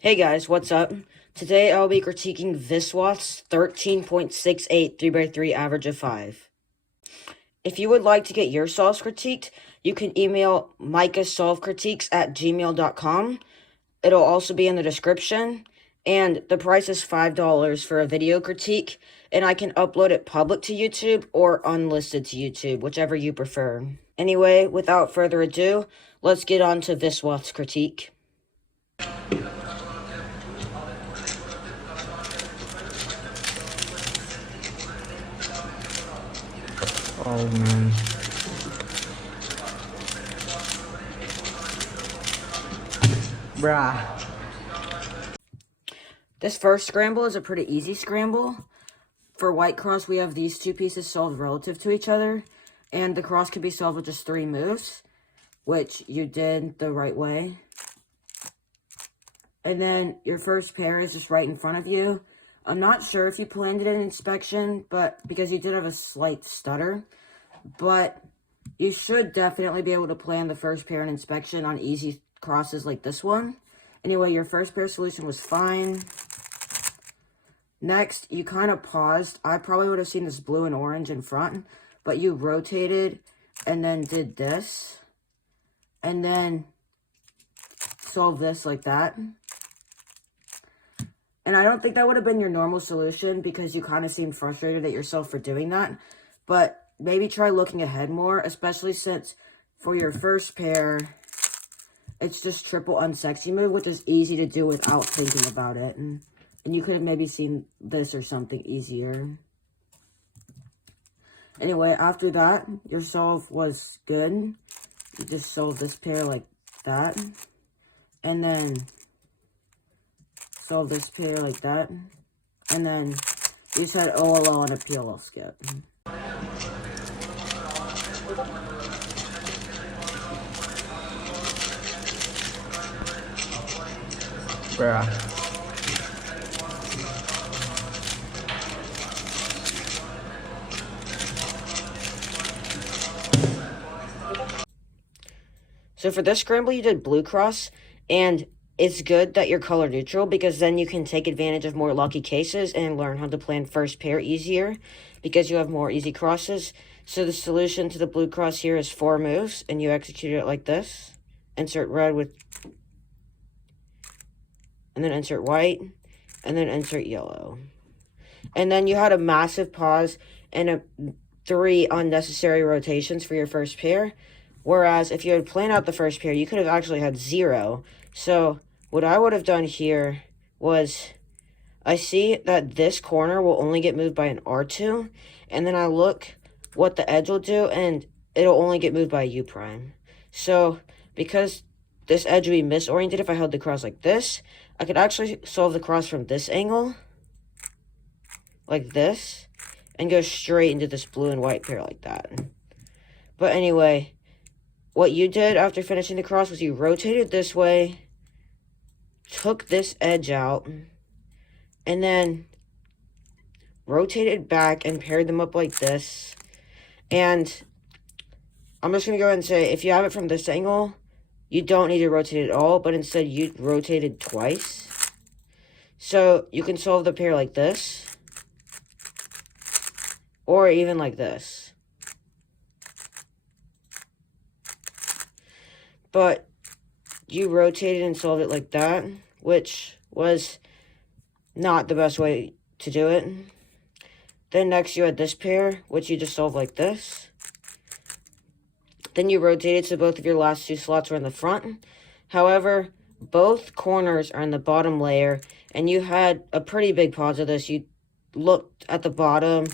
Hey guys, what's up? Today I'll be critiquing Viswath's 13.68 3x3 average of 5. If you would like to get your solves critiqued, you can email micahsolvecritiques@gmail.com. It'll also be in the description, and the price is $5 for a video critique, and I can upload it public to YouTube or unlisted to YouTube, whichever you prefer. Anyway, without further ado, let's get on to Viswath's critique. Oh man. Bruh. This first scramble is a pretty easy scramble. For white cross, we have these two pieces solved relative to each other, and the cross can be solved with just 3 moves, which you did the right way. And then your first pair is just right in front of you. I'm not sure if you planned it in inspection, but because you did have a slight stutter, but you should definitely be able to plan the first pair in inspection on easy crosses like this one. Anyway, your first pair solution was fine. Next, you kind of paused. I probably would have seen this blue and orange in front, but you rotated and then did this. And then solved this like that. And I don't think that would have been your normal solution because you kind of seemed frustrated at yourself for doing that. But maybe try looking ahead more, especially since for your first pair, it's just triple unsexy move, which is easy to do without thinking about it. And you could have maybe seen this or something easier. Anyway, after that, your solve was good. You just solved this pair like that. And then solve this pair like that. And then you just had OLL and a PLL skip. Bruh. So for this scramble, you did blue cross, and it's good that you're color neutral because then you can take advantage of more lucky cases and learn how to plan first pair easier because you have more easy crosses. So the solution to the blue cross here is 4 moves, and you execute it like this. Insert red with, and then insert white, and then insert yellow. And then you had a massive pause and 3 unnecessary rotations for your first pair. Whereas if you had planned out the first pair, you could have actually had 0. So what I would have done here was, I see that this corner will only get moved by an R2. And then I look what the edge will do, and it'll only get moved by a U prime. So because this edge would be misoriented if I held the cross like this, I could actually solve the cross from this angle, like this, and go straight into this blue and white pair like that. But anyway, what you did after finishing the cross was you rotated this way, took this edge out, and then rotated back and paired them up like this. And I'm just going to go ahead and say, if you have it from this angle, you don't need to rotate it at all, but instead you rotated twice. So you can solve the pair like this, or even like this. But you rotated and solved it like that, which was not the best way to do it. Then next you had this pair, which you just solved like this. Then you rotated so both of your last 2 slots were in the front. However, both corners are in the bottom layer, and you had a pretty big pause of this. You looked at the bottom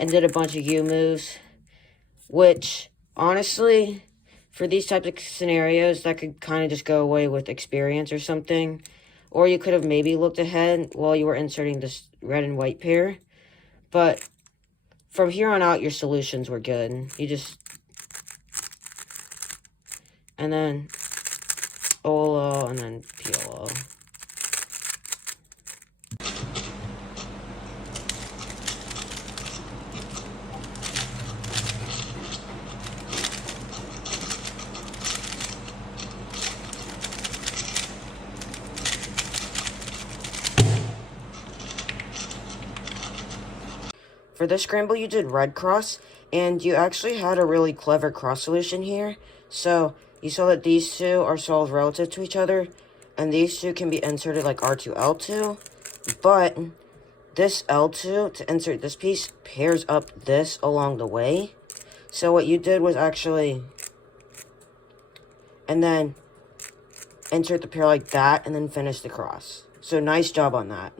and did a bunch of U moves, which honestly, for these types of scenarios, that could kind of just go away with experience or something. Or you could have maybe looked ahead while you were inserting this red and white pair. But from here on out, your solutions were good. You just, and then OLL, and then PLL. For this scramble, you did red cross, and you actually had a really clever cross solution here. So, you saw that these two are solved relative to each other, and these two can be inserted like R2, L2, but this L2, to insert this piece, pairs up this along the way. So what you did was actually, and then insert the pair like that, and then finish the cross. So nice job on that.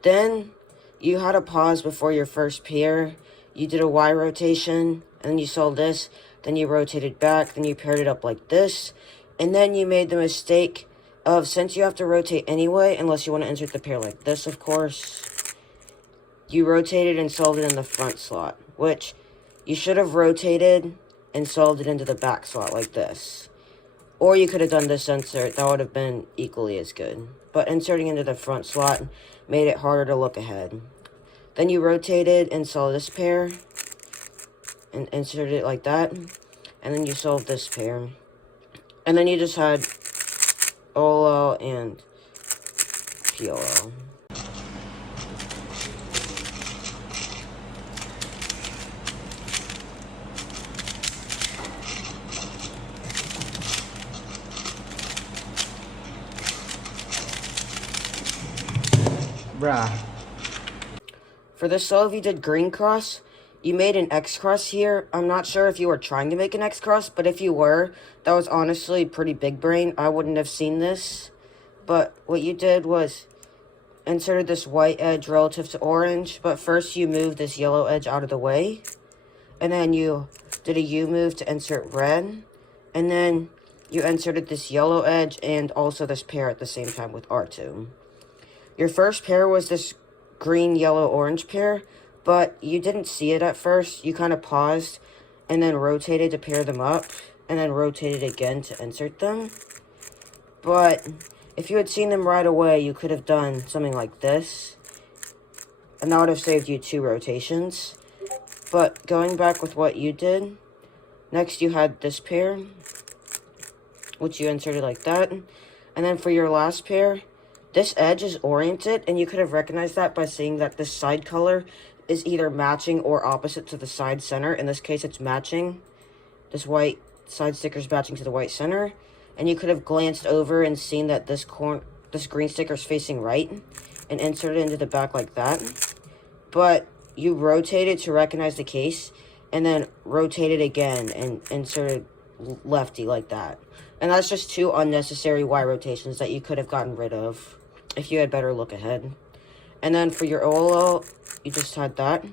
Then you had a pause before your first pair. You did a Y rotation, and then you saw this. Then you rotated back, then you paired it up like this. And then you made the mistake of, since you have to rotate anyway, unless you want to insert the pair like this, of course, you rotated and solved it in the front slot, which you should have rotated and solved it into the back slot like this. Or you could have done this insert, that would have been equally as good. But inserting into the front slot made it harder to look ahead. Then you rotated and saw this pair, and inserted it like that, and then you solved this pair. And then you just had OLO and PLO. Bruh. For this solve, you did green cross. You made an X cross here. I'm not sure if you were trying to make an X cross, but if you were, that was honestly pretty big brain. I wouldn't have seen this. But what you did was inserted this white edge relative to orange, but first you moved this yellow edge out of the way. And then you did a U move to insert red. And then you inserted this yellow edge and also this pair at the same time with R2. Your first pair was this green, yellow, orange pair, but you didn't see it at first. You kind of paused and then rotated to pair them up, and then rotated again to insert them. But if you had seen them right away, you could have done something like this, and that would have saved you 2 rotations. But going back with what you did, next you had this pair, which you inserted like that, and then for your last pair, this edge is oriented, and you could have recognized that by seeing that this side color is either matching or opposite to the side center. In this case, it's matching. This white side sticker is matching to the white center. And you could have glanced over and seen that this green sticker is facing right and inserted it into the back like that. But you rotated to recognize the case, and then rotated again and inserted lefty like that. And that's just 2 unnecessary Y rotations that you could have gotten rid of if you had better look ahead. And then for your OLO, you just had that.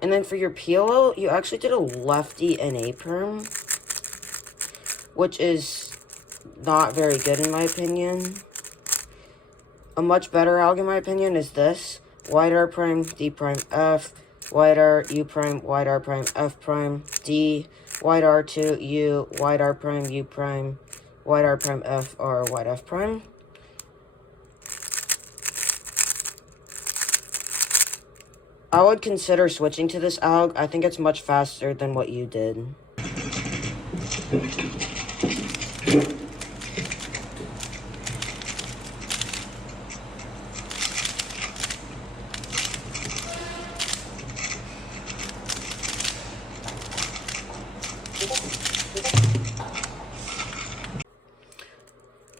And then for your PLO, you actually did a lefty NA perm, which is not very good in my opinion. A much better alg in my opinion is this: wide R prime, D prime, F, wide R, U prime, wide R prime, F prime, D, wide R2, U, wide R prime, U prime, wide R prime, F, R, wide F prime. I would consider switching to this alg. I think it's much faster than what you did.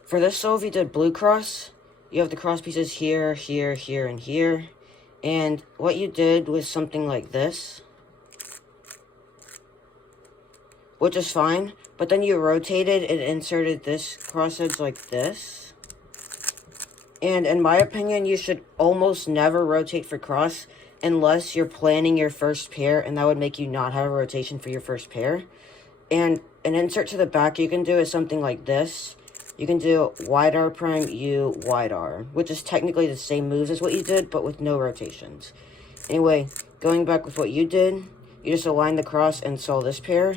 For this solve, you did blue cross. You have the cross pieces here, here, here, and here. And what you did was something like this, which is fine, but then you rotated and inserted this cross edge like this. And in my opinion, you should almost never rotate for cross unless you're planning your first pair, and that would make you not have a rotation for your first pair. And an insert to the back you can do is something like this. You can do wide R prime, U, wide R, which is technically the same moves as what you did, but with no rotations. Anyway, going back with what you did, you just aligned the cross and saw this pair,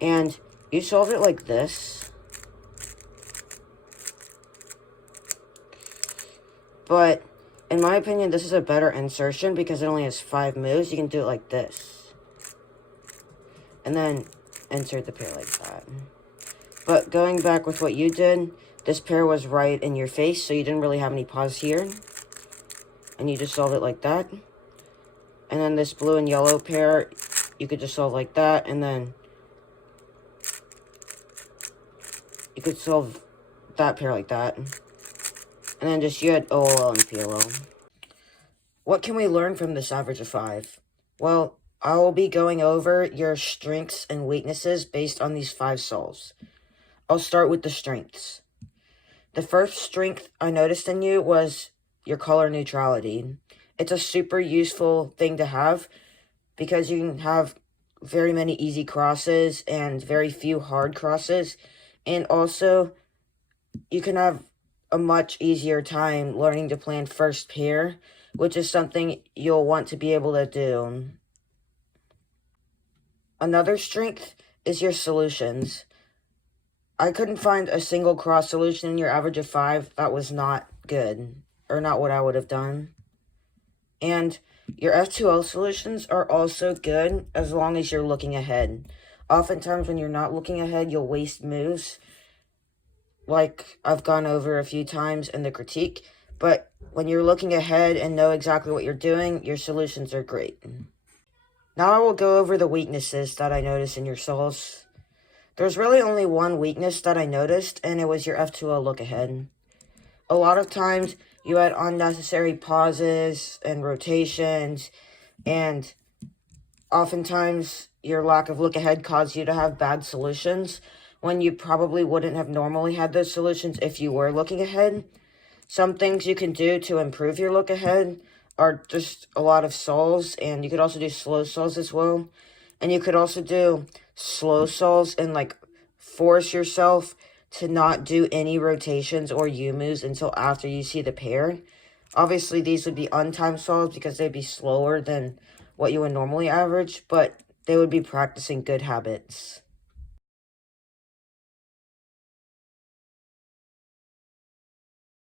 and you solved it like this. But in my opinion, this is a better insertion because it only has 5 moves. You can do it like this, and then insert the pair like that. But going back with what you did, this pair was right in your face, so you didn't really have any pause here. And you just solved it like that. And then this blue and yellow pair, you could just solve like that. And then you could solve that pair like that. And then just you had OLL and PLL. What can we learn from this average of 5? Well, I will be going over your strengths and weaknesses based on these 5 solves. I'll start with the strengths. The first strength I noticed in you was your color neutrality. It's a super useful thing to have because you can have very many easy crosses and very few hard crosses. And also, you can have a much easier time learning to plan first pair, which is something you'll want to be able to do. Another strength is your solutions. I couldn't find a single cross solution in your average of 5 that was not good, or not what I would have done. And your F2L solutions are also good as long as you're looking ahead. Oftentimes when you're not looking ahead, you'll waste moves, like I've gone over a few times in the critique. But when you're looking ahead and know exactly what you're doing, your solutions are great. Now I will go over the weaknesses that I noticed in your souls. There's really only one weakness that I noticed, and it was your F2L look ahead. A lot of times you had unnecessary pauses and rotations, and oftentimes your lack of look ahead caused you to have bad solutions when you probably wouldn't have normally had those solutions if you were looking ahead. Some things you can do to improve your look ahead are just a lot of solves, and you could also do slow solves as well. And you could also do slow solves and like force yourself to not do any rotations or U moves until after you see the pair. Obviously, these would be untimed solves because they'd be slower than what you would normally average, but they would be practicing good habits.